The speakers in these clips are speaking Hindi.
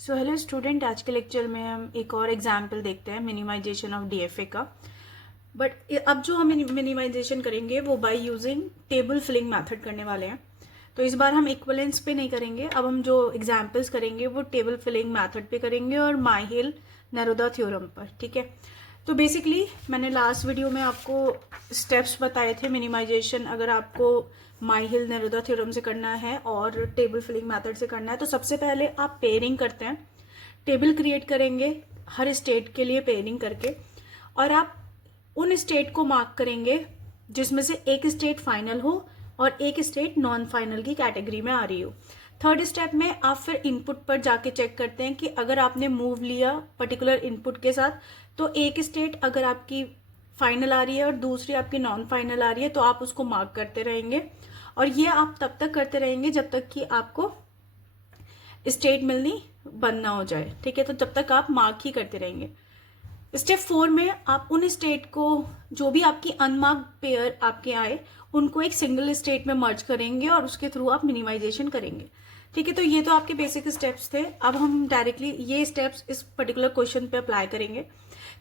सो हेलो स्टूडेंट, आज के लेक्चर में हम एक और एग्जाम्पल देखते हैं मिनिमाइजेशन ऑफ डीएफए का। बट अब जो हम मिनिमाइजेशन करेंगे वो by using table filling method करने वाले हैं। तो इस बार हम इक्वलेंस पे नहीं करेंगे। अब हम जो एग्जाम्पल्स करेंगे वो टेबल फिलिंग मेथड पे करेंगे और माइहिल नेरोदा थ्योरम पर। ठीक है, तो बेसिकली मैंने लास्ट वीडियो में आपको स्टेप्स बताए थे मिनिमाइजेशन अगर आपको माइहिल नेरोदा थ्योरम से करना है और टेबल फिलिंग मेथड से करना है। तो सबसे पहले आप पेयरिंग करते हैं, टेबल क्रिएट करेंगे हर स्टेट के लिए पेयरिंग करके, और आप उन स्टेट को मार्क करेंगे जिसमें से एक स्टेट फाइनल हो और एक स्टेट नॉन फाइनल की कैटेगरी में आ रही हो। थर्ड स्टेप में आप फिर इनपुट पर जाके चेक करते हैं कि अगर आपने मूव लिया पर्टिकुलर इनपुट के साथ तो एक स्टेट अगर आपकी फाइनल आ रही है और दूसरी आपकी नॉन फाइनल आ रही है तो आप उसको मार्क करते रहेंगे। और ये आप तब तक करते रहेंगे जब तक कि आपको स्टेट मिलनी बंद ना हो जाए। ठीक है, तो जब तक आप मार्क ही करते रहेंगे। स्टेप 4 में आप उन स्टेट को जो भी आपकी अनमार्क्ड पेयर आपके आए उनको एक सिंगल स्टेट में मर्ज करेंगे और उसके थ्रू आप मिनिमाइजेशन करेंगे। ठीक है, तो ये तो आपके बेसिक स्टेप्स थे। अब हम डायरेक्टली ये स्टेप्स इस पर्टिकुलर क्वेश्चन पे अप्लाई करेंगे।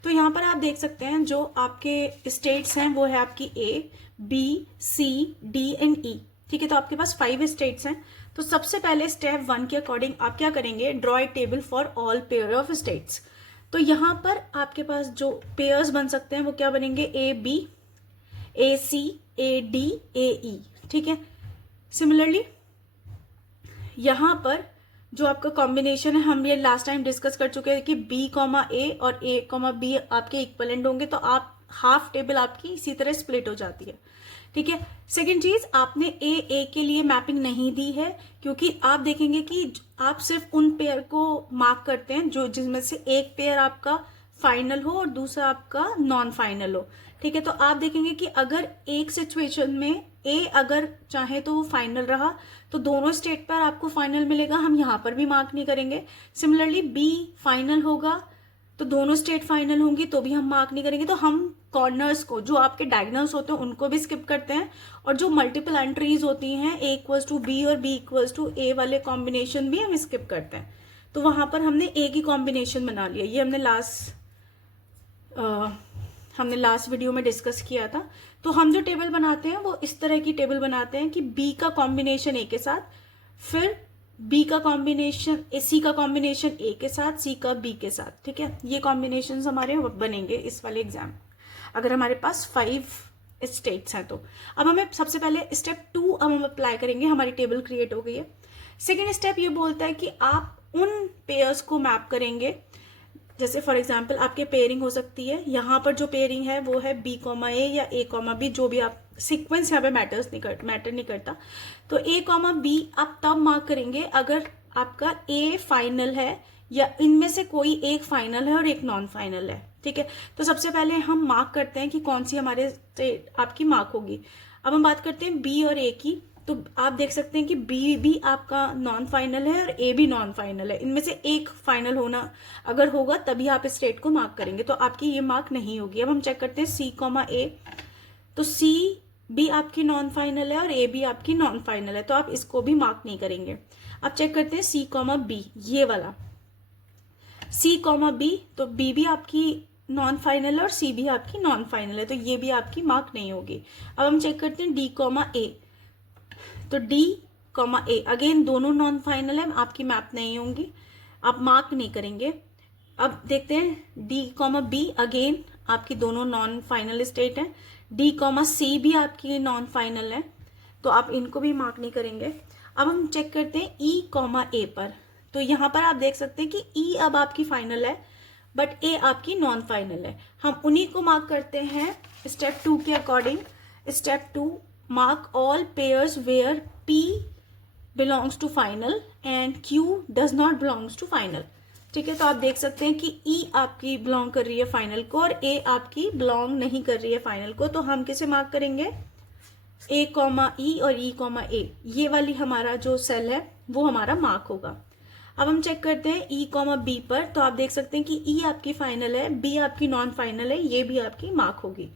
तो यहाँ पर आप देख सकते हैं जो आपके स्टेट्स हैं वो है आपकी ए, बी, सी, डी एंड ई। ठीक है, तो आपके पास 5 स्टेट्स हैं। तो सबसे पहले स्टेप 1 के अकॉर्डिंग आप क्या करेंगे, draw a table for all pair of states. तो यहाँ पर आपके पास जो पेयर्स बन सकते हैं वो क्या बनेंगे, A B, A C, A D, ए ई। ठीक है, सिमिलरली यहाँ पर जो आपका कॉम्बिनेशन है हम ये लास्ट टाइम डिस्कस कर चुके हैं कि बी कॉमा ए और ए कॉमा बी आपके इक्वलेंट होंगे, तो आप हाफ टेबल आपकी इसी तरह स्प्लिट हो जाती है। ठीक है, सेकेंड चीज, आपने ए के लिए मैपिंग नहीं दी है क्योंकि आप देखेंगे कि आप सिर्फ उन पेयर को मार्क करते हैं जो जिसमें से एक पेयर आपका फाइनल हो और दूसरा आपका नॉन फाइनल हो। ठीक है, तो आप देखेंगे कि अगर एक सिचुएशन में ए अगर चाहे तो वो फाइनल रहा तो दोनों स्टेट पर आपको फाइनल मिलेगा, हम यहां पर भी मार्क नहीं करेंगे। सिमिलरली बी फाइनल होगा तो दोनों स्टेट फाइनल होंगी तो भी हम मार्क नहीं करेंगे। तो हम कॉर्नर्स को जो आपके डायगोनल्स होते हैं उनको भी स्किप करते हैं, और जो मल्टीपल एंट्रीज होती हैं ए इक्वल्स टू बी और बी इक्वल्स टू ए वाले कॉम्बिनेशन भी हम स्किप करते हैं। तो वहां पर हमने ए की कॉम्बिनेशन बना लिया। ये हमने लास्ट वीडियो में डिस्कस किया था। तो हम जो टेबल बनाते हैं वो इस तरह की टेबल बनाते हैं कि बी का कॉम्बिनेशन ए के साथ, फिर बी का कॉम्बिनेशन सी का कॉम्बिनेशन ए के साथ, सी का बी के साथ। ठीक है, ये कॉम्बिनेशन हमारे बनेंगे इस वाले एग्जाम अगर हमारे पास 5 स्टेट्स हैं तो। अब हमें सबसे पहले स्टेप 2 अब हम अप्लाई करेंगे। हमारी टेबल क्रिएट हो गई है। सेकेंड स्टेप ये बोलता है कि आप उन पेयर्स को मैप करेंगे, जैसे फॉर एग्जाम्पल आपके पेयरिंग हो सकती है। यहाँ पर जो पेयरिंग है वो है बी कॉमा ए या ए कॉमा बी, जो भी आप सीक्वेंस यहाँ पे मैटर नहीं करता। तो ए कॉमा बी आप तब मार्क करेंगे अगर आपका ए फाइनल है या इनमें से कोई एक फाइनल है और एक नॉन फाइनल है। ठीक है, तो सबसे पहले हम मार्क करते हैं कि कौन सी हमारे आपकी मार्क होगी। अब हम बात करते हैं बी और ए की। तो आप देख सकते हैं कि बी भी आपका नॉन फाइनल है और ए भी नॉन फाइनल है। इनमें से एक फाइनल होना अगर होगा तभी आप स्टेट को मार्क करेंगे, तो आपकी ये मार्क नहीं होगी। अब हम चेक करते हैं सी कॉमा ए। तो सी भी आपकी नॉन फाइनल है और ए भी आपकी नॉन फाइनल है, तो आप इसको भी मार्क नहीं करेंगे। अब चेक करते हैं सी कॉमा बी, ये वाला सी कॉमा बी। तो बी भी आपकी नॉन फाइनल है और सी भी आपकी नॉन फाइनल है, तो ये भी आपकी मार्क नहीं होगी। अब हम चेक करते हैं डी कॉमा ए। तो डी कॉमा ए अगेन दोनों नॉन फाइनल है, आपकी मैप नहीं होंगी, आप मार्क नहीं करेंगे। अब देखते हैं डी कॉमा बी, अगेन आपकी दोनों नॉन फाइनल स्टेट है। डी कॉमा सी भी आपकी नॉन फाइनल है, तो आप इनको भी मार्क नहीं करेंगे। अब हम चेक करते हैं ई कॉमा ए पर। तो यहाँ पर आप देख सकते हैं कि ई अब आपकी फाइनल है बट ए आपकी नॉन फाइनल है। हम उन्हीं को मार्क करते हैं स्टेप 2 के according. Step 2, mark all pairs where P belongs to final and Q does not belongs to final। ठीक है, तो आप देख सकते हैं कि E आपकी बिलोंग कर रही है फाइनल को और A आपकी बिलोंग नहीं कर रही है फाइनल को, तो हम किसे मार्क करेंगे, A कॉमा E और E कॉमा A। ये वाली हमारा जो सेल है वो हमारा मार्क होगा। अब हम चेक करते हैं E कॉमा B पर। तो आप देख सकते हैं कि E आपकी फाइनल है, B आपकी नॉन फाइनल है, ये भी आपकी मार्क होगी।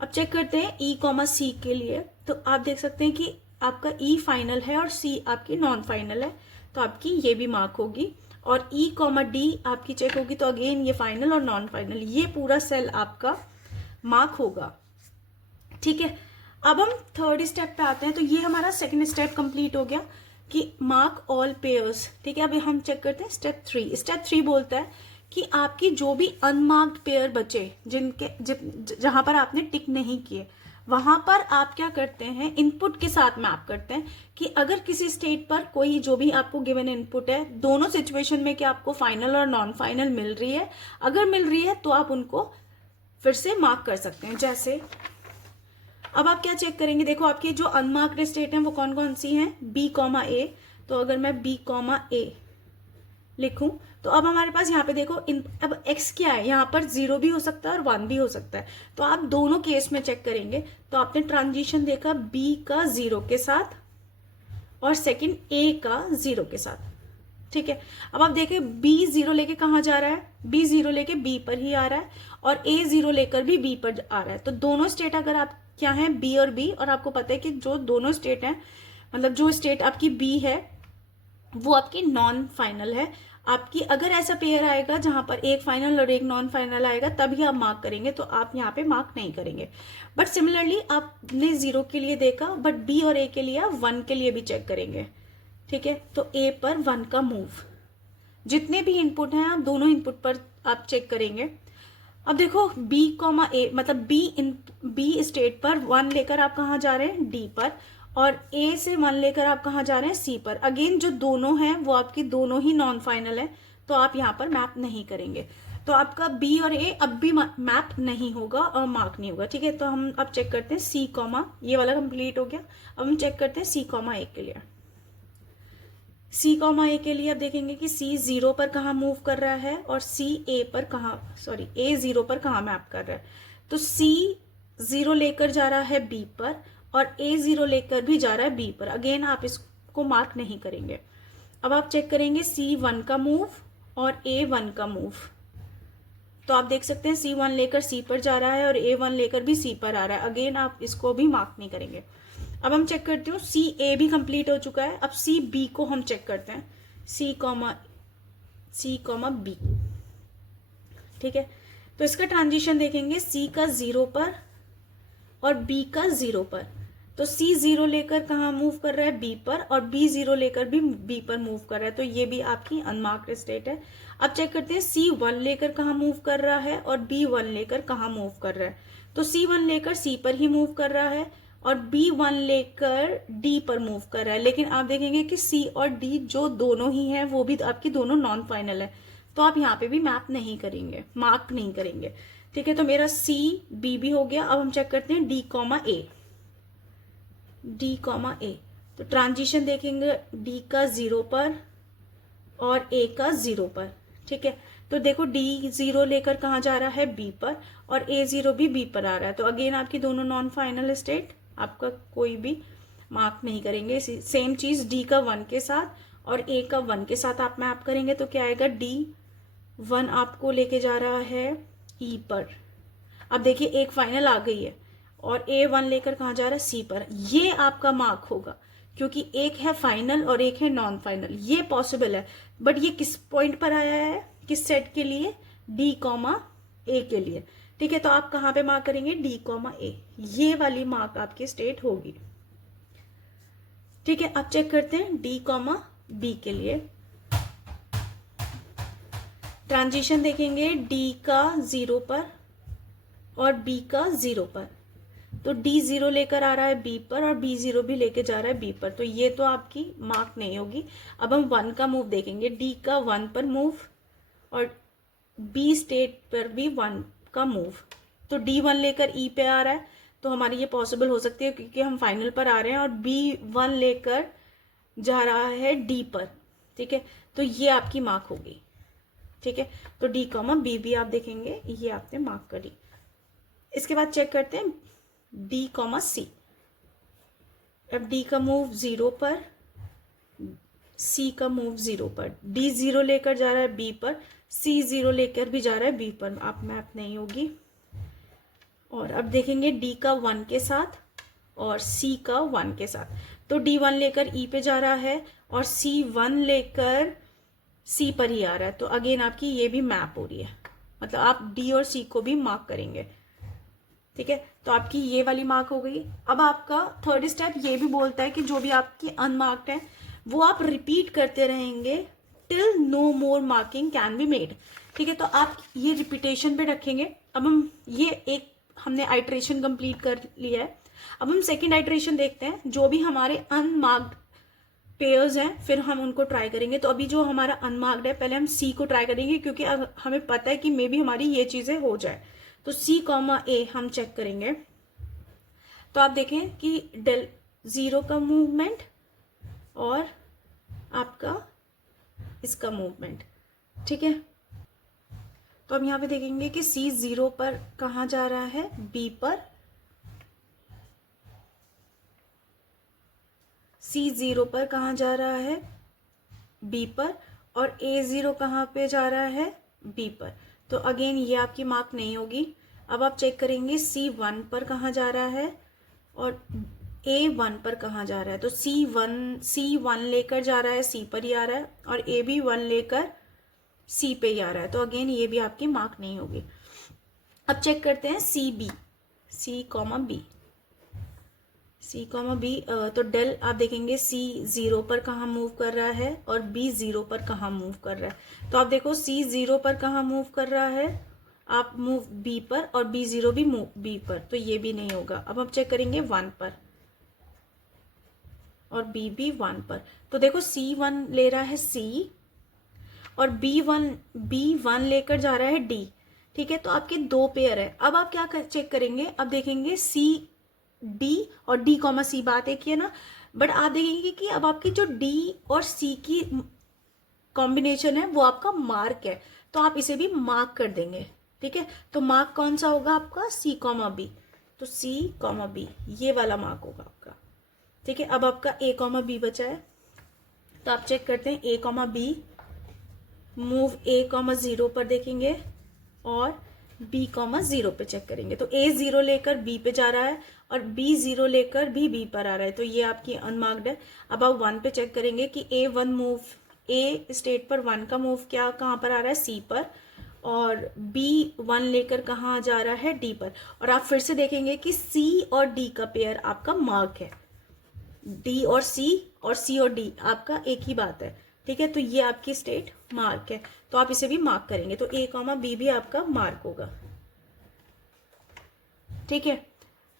अब चेक करते हैं ई कॉमा सी के लिए। तो आप देख सकते हैं कि आपका ई फाइनल है और सी आपकी नॉन फाइनल है, तो आपकी ये भी मार्क होगी। और ई कॉमा डी आपकी चेक होगी, तो अगेन ये फाइनल और नॉन फाइनल, ये पूरा सेल आपका मार्क होगा। ठीक है, अब हम थर्ड स्टेप पे आते हैं। तो ये हमारा सेकंड स्टेप कंप्लीट हो गया कि मार्क ऑल पेयर्स। ठीक है, अभी हम चेक करते हैं स्टेप 3। स्टेप 3 बोलता है कि आपकी जो भी अनमार्क्ड पेयर बचे, जिनके जहां पर आपने टिक नहीं किए, वहां पर आप क्या करते हैं, इनपुट के साथ मैप करते हैं कि अगर किसी स्टेट पर कोई जो भी आपको गिवन इनपुट है, दोनों सिचुएशन में कि आपको फाइनल और नॉन फाइनल मिल रही है, अगर मिल रही है तो आप उनको फिर से मार्क कर सकते हैं। जैसे अब आप क्या चेक करेंगे, देखो आपकी जो अनमार्क्ड स्टेट है वो कौन कौन सी हैं, बी कॉमा ए। तो अगर मैं बी कॉमा ए लिखूं तो अब हमारे पास यहाँ पे देखो अब x क्या है, यहाँ पर 0 भी हो सकता है और 1 भी हो सकता है। तो आप दोनों केस में चेक करेंगे। तो आपने ट्रांजिशन देखा b का 0 के साथ और सेकंड a का 0 के साथ। ठीक है, अब आप देखें b 0 लेके कहाँ जा रहा है, b 0 लेके b पर ही आ रहा है और a 0 लेकर भी b पर आ रहा है। तो दोनों स्टेट अगर आप क्या है, b और b, और आपको पता है कि जो दोनों स्टेट हैं, मतलब जो स्टेट आपकी b है वो आपकी नॉन फाइनल है। आपकी अगर ऐसा पेयर आएगा जहां पर एक फाइनल और एक नॉन फाइनल आएगा तभी आप मार्क करेंगे, तो आप यहाँ पे मार्क नहीं करेंगे। बट सिमिलरली आपने 0 के लिए देखा, बट बी और ए के लिए आप 1 के लिए भी चेक करेंगे। ठीक है, तो ए पर 1 का मूव, जितने भी इनपुट हैं आप दोनों इनपुट पर आप चेक करेंगे। अब देखो बी कॉमा ए, मतलब बी स्टेट पर 1 लेकर आप कहाँ जा रहे हैं, डी पर, और ए से 1 लेकर आप कहाँ जा रहे हैं, सी पर। अगेन जो दोनों हैं वो आपकी दोनों ही नॉन फाइनल है, तो आप यहाँ पर मैप नहीं करेंगे। तो आपका बी और ए अब भी मैप नहीं होगा और मार्क नहीं होगा। ठीक है, तो हम अब चेक करते हैं सी कॉमा, ये वाला कंप्लीट हो गया। अब हम चेक करते हैं सी कॉमा ए के लिए। सी कॉमा ए के लिए आप देखेंगे कि सी 0 पर कहाँ मूव कर रहा है और सी ए पर कहाँ, सॉरी ए 0 पर कहाँ मैप कर रहा है। तो सी 0 लेकर जा रहा है बी पर और ए 0 लेकर भी जा रहा है बी पर। अगेन आप इसको मार्क नहीं करेंगे। अब आप चेक करेंगे सी 1 का मूव और ए 1 का मूव। तो आप देख सकते हैं सी 1 लेकर सी पर जा रहा है और ए 1 लेकर भी सी पर आ रहा है। अगेन आप इसको भी मार्क नहीं करेंगे। अब हम चेक करते हो सी ए भी कंप्लीट हो चुका है। अब सी बी को हम चेक करते हैं, सी कॉमा बी। ठीक है, तो इसका ट्रांजिशन देखेंगे सी का 0 पर और बी का 0 पर। तो सी 0 लेकर कहाँ मूव कर रहा है, बी पर, और बी 0 लेकर भी बी पर मूव कर रहा है। तो ये भी आपकी अनमार्क्ड स्टेट है। अब चेक करते हैं सी 1 लेकर कहाँ मूव कर रहा है और बी 1 लेकर कहाँ मूव कर रहा है। तो सी 1 लेकर सी पर ही मूव कर रहा है और बी 1 लेकर डी पर मूव कर रहा है। लेकिन आप देखेंगे कि सी और डी जो दोनों ही हैं वो भी आपकी दोनों नॉन फाइनल है, तो आप यहाँ पे भी मैप नहीं करेंगे, मार्क नहीं करेंगे। ठीक है, तो मेरा सी बी भी हो गया। अब हम चेक करते हैं डी कॉमा ए। तो ट्रांजिशन देखेंगे डी का 0 पर और ए का 0 पर। ठीक है, तो देखो डी 0 लेकर कहाँ जा रहा है, बी पर, और ए 0 भी बी पर आ रहा है। तो अगेन आपकी दोनों नॉन फाइनल स्टेट, आपका कोई भी मार्क नहीं करेंगे। सेम चीज डी का 1 के साथ और ए का 1 के साथ आप मैप करेंगे। तो क्या आएगा, डी 1 आपको लेके जा रहा है ई पर। अब देखिए एक फाइनल आ गई है और ए 1 लेकर कहाँ जा रहा है, सी पर। ये आपका मार्क होगा क्योंकि एक है फाइनल और एक है नॉन फाइनल। ये पॉसिबल है, बट ये किस पॉइंट पर आया है, किस सेट के लिए, डी कॉमा ए के लिए। ठीक है, तो आप कहाँ पे मार्क करेंगे, डी कॉमा ए, ये वाली मार्क आपकी स्टेट होगी। ठीक है, अब चेक करते हैं डी कॉमा बी के लिए। ट्रांजिशन देखेंगे डी का 0 पर और बी का 0 पर। तो डी 0 लेकर आ रहा है बी पर और बी 0 भी लेके जा रहा है बी पर। तो ये तो आपकी मार्क नहीं होगी। अब हम 1 का मूव देखेंगे, डी का 1 पर मूव और बी स्टेट पर भी 1 का मूव। तो डी 1 लेकर ई पे आ रहा है, तो हमारी ये पॉसिबल हो सकती है क्योंकि हम फाइनल पर आ रहे हैं, और बी 1 लेकर जा रहा है डी पर। ठीक है, तो ये आपकी मार्क होगी। ठीक है, तो डी कॉमा बी भी आप देखेंगे, ये आपने मार्क करी। इसके बाद चेक करते हैं डी कॉमा सी। अब डी का मूव 0 पर, सी का मूव 0 पर। डी 0 लेकर जा रहा है बी पर, सी 0 लेकर भी जा रहा है बी पर। आप मैप नहीं होगी। और अब देखेंगे डी का 1 के साथ और सी का 1 के साथ। तो डी 1 लेकर ई पे जा रहा है और सी 1 लेकर सी पर ही आ रहा है, तो अगेन आपकी ये भी मैप हो रही है, मतलब आप डी और सी को भी मार्क करेंगे। ठीक है, तो आपकी ये वाली मार्क हो गई। अब आपका थर्ड स्टेप ये भी बोलता है कि जो भी आपकी अनमार्क्ड है वो आप रिपीट करते रहेंगे till no more marking can be made. ठीक है, तो आप ये रिपीटेशन पे रखेंगे। अब हम ये एक हमने आइट्रेशन कंप्लीट कर लिया है। अब हम सेकेंड आइट्रेशन देखते हैं, जो भी हमारे अनमार्क्ड पेयर्स हैं फिर हम उनको ट्राई करेंगे। तो अभी जो हमारा अनमार्क्ड है पहले हम सी को ट्राई करेंगे, क्योंकि अब हमें पता है कि मे बी हमारी ये चीजें हो जाए। तो सी कॉमा ए हम चेक करेंगे, तो आप देखें कि डेल जीरो का मूवमेंट और आपका इसका मूवमेंट। ठीक है, तो हम यहाँ पे देखेंगे कि सी जीरो पर कहाँ जा रहा है, बी पर। सी जीरो पर कहाँ जा रहा है, बी पर। और ए जीरो कहाँ पे जा रहा है, बी पर। तो अगेन ये आपकी मार्क नहीं होगी। अब आप चेक करेंगे सी वन पर कहाँ जा रहा है और ए वन पर कहाँ जा रहा है। तो सी वन लेकर जा रहा है, सी पर ही आ रहा है, और ए भी वन लेकर सी पे ही आ रहा है, तो अगेन ये भी आपकी मार्क नहीं होगी। अब चेक करते हैं C B, C comma B, C comma B. तो डेल आप देखेंगे सी जीरो पर कहाँ मूव कर रहा है और बी जीरो पर कहाँ मूव कर रहा है। तो आप देखो सी जीरो पर कहाँ मूव कर रहा है, आप मूव बी पर, और बी जीरो भी मूव बी पर, तो ये भी नहीं होगा। अब हम चेक करेंगे वन पर और बी भी वन पर। तो देखो सी वन ले रहा है सी और बी वन लेकर जा रहा है डी। ठीक है, तो आपके दो पेयर है। अब आप क्या चेक करेंगे, अब देखेंगे सी डी और डी कॉमा सी, बात एक ही है ना, बट आप देखेंगे कि अब आपकी जो डी और सी की कॉम्बिनेशन है वो आपका मार्क है, तो आप इसे भी मार्क कर देंगे। ठीक है, तो मार्क कौन सा होगा आपका, सी कॉमा बी। तो सी कॉमा बी ये वाला मार्क होगा आपका। ठीक है, अब आपका ए कॉमा बी बचा है, तो आप चेक करते हैं ए कॉमा बी, मूव ए कॉमा जीरो पर देखेंगे और बी कॉमा जीरो पे चेक करेंगे। तो ए जीरो लेकर बी पे जा रहा है और बी जीरो लेकर भी बी पर आ रहा है, तो ये आपकी अनमार्क्ड है। अब आप वन पे चेक करेंगे कि ए वन मूव, ए स्टेट पर वन का मूव क्या कहाँ पर आ रहा है, सी पर, और बी वन लेकर कहाँ जा रहा है, डी पर। और आप फिर से देखेंगे कि सी और डी का पेयर आपका मार्क है, डी और सी और डी आपका एक ही बात है। ठीक है, तो ये आपकी स्टेट मार्क है, तो आप इसे भी मार्क करेंगे, तो ए कॉमा बी भी आपका मार्क होगा। ठीक है,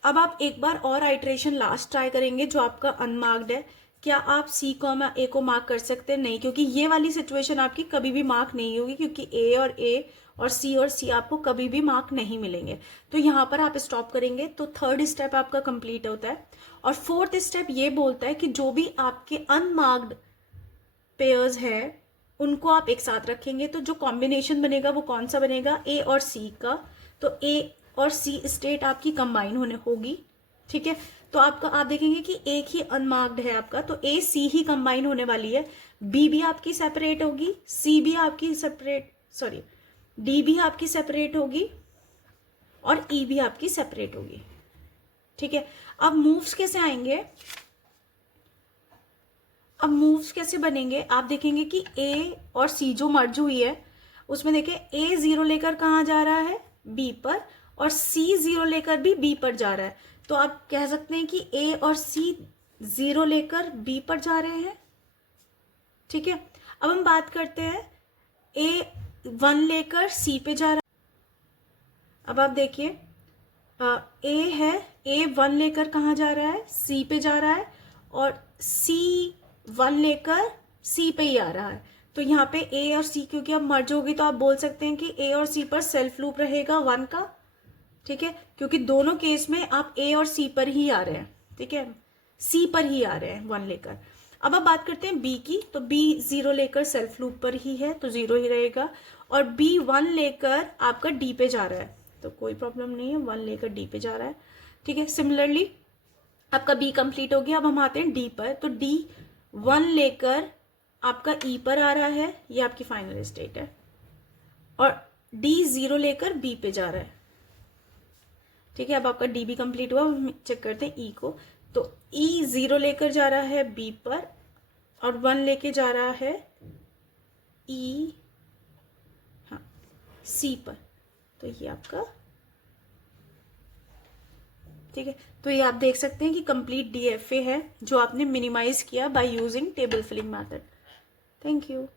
अब आप एक बार और आइट्रेशन लास्ट ट्राई करेंगे जो आपका अनमार्क्ड है। क्या आप सी कॉमा ए को मार्क कर सकते हैं, नहीं, क्योंकि ये वाली सिचुएशन आपकी कभी भी मार्क नहीं होगी, क्योंकि ए और सी आपको कभी भी मार्क नहीं मिलेंगे। तो यहाँ पर आप स्टॉप करेंगे, तो थर्ड स्टेप आपका कंप्लीट होता है। और फोर्थ स्टेप ये बोलता है कि जो भी आपके अनमार्क्ड पेयर्स है उनको आप एक साथ रखेंगे, तो जो कॉम्बिनेशन बनेगा वो कौन सा बनेगा, ए और सी का। तो ए और सी स्टेट आपकी कंबाइन होने होगी। ठीक है, तो आपका आप देखेंगे कि एक ही अनमार्क्ड है आपका, तो ए सी ही कंबाइन होने वाली है। बी भी आपकी सेपरेट होगी, सी भी आपकी सेपरेट, सॉरी डी भी आपकी सेपरेट होगी और ई भी आपकी सेपरेट होगी। ठीक है, अब मूव्स कैसे आएंगे, अब मूव्स कैसे बनेंगे, आप देखेंगे कि ए और सी जो मर्ज हुई है उसमें देखें ए जीरो लेकर कहाँ जा रहा है, बी पर, और सी जीरो लेकर भी बी पर जा रहा है। तो आप कह सकते हैं कि ए और सी जीरो लेकर बी पर जा रहे हैं। ठीक है, अब हम बात करते हैं ए वन लेकर सी पे जा रहा है। अब आप देखिए ए है, ए वन लेकर कहाँ जा रहा है, सी पे जा रहा है, और सी वन लेकर सी पे ही आ रहा है। तो यहाँ पे ए और सी क्योंकि अब मर्ज होगी, तो आप बोल सकते हैं कि ए और सी पर सेल्फ लूप रहेगा वन का। ठीक है, क्योंकि दोनों केस में आप ए और सी पर ही आ रहे हैं। ठीक है, सी पर ही आ रहे हैं वन लेकर। अब आप बात करते हैं बी की, तो बी जीरो लेकर सेल्फ लूप पर ही है, तो जीरो ही रहेगा, और बी वन लेकर आपका डी पे जा रहा है, तो कोई प्रॉब्लम नहीं है, वन लेकर डी पे जा रहा है। ठीक है, सिमिलरली आपका बी कंप्लीट हो गया। अब हम आते हैं डी पर, तो डी वन लेकर आपका ई पर आ रहा है, ये आपकी फाइनल स्टेट है, और डी जीरो लेकर बी पे जा रहा है। ठीक है, अब आपका डी भी कंप्लीट हुआ। हम चेक करते हैं ई को, तो ई जीरो लेकर जा रहा है बी पर और वन लेके जा रहा है ई, हाँ, सी पर। तो ये आपका, ठीक है। तो ये आप देख सकते हैं कि कंप्लीट DFA है जो आपने मिनिमाइज किया by using table filling method. Thank you.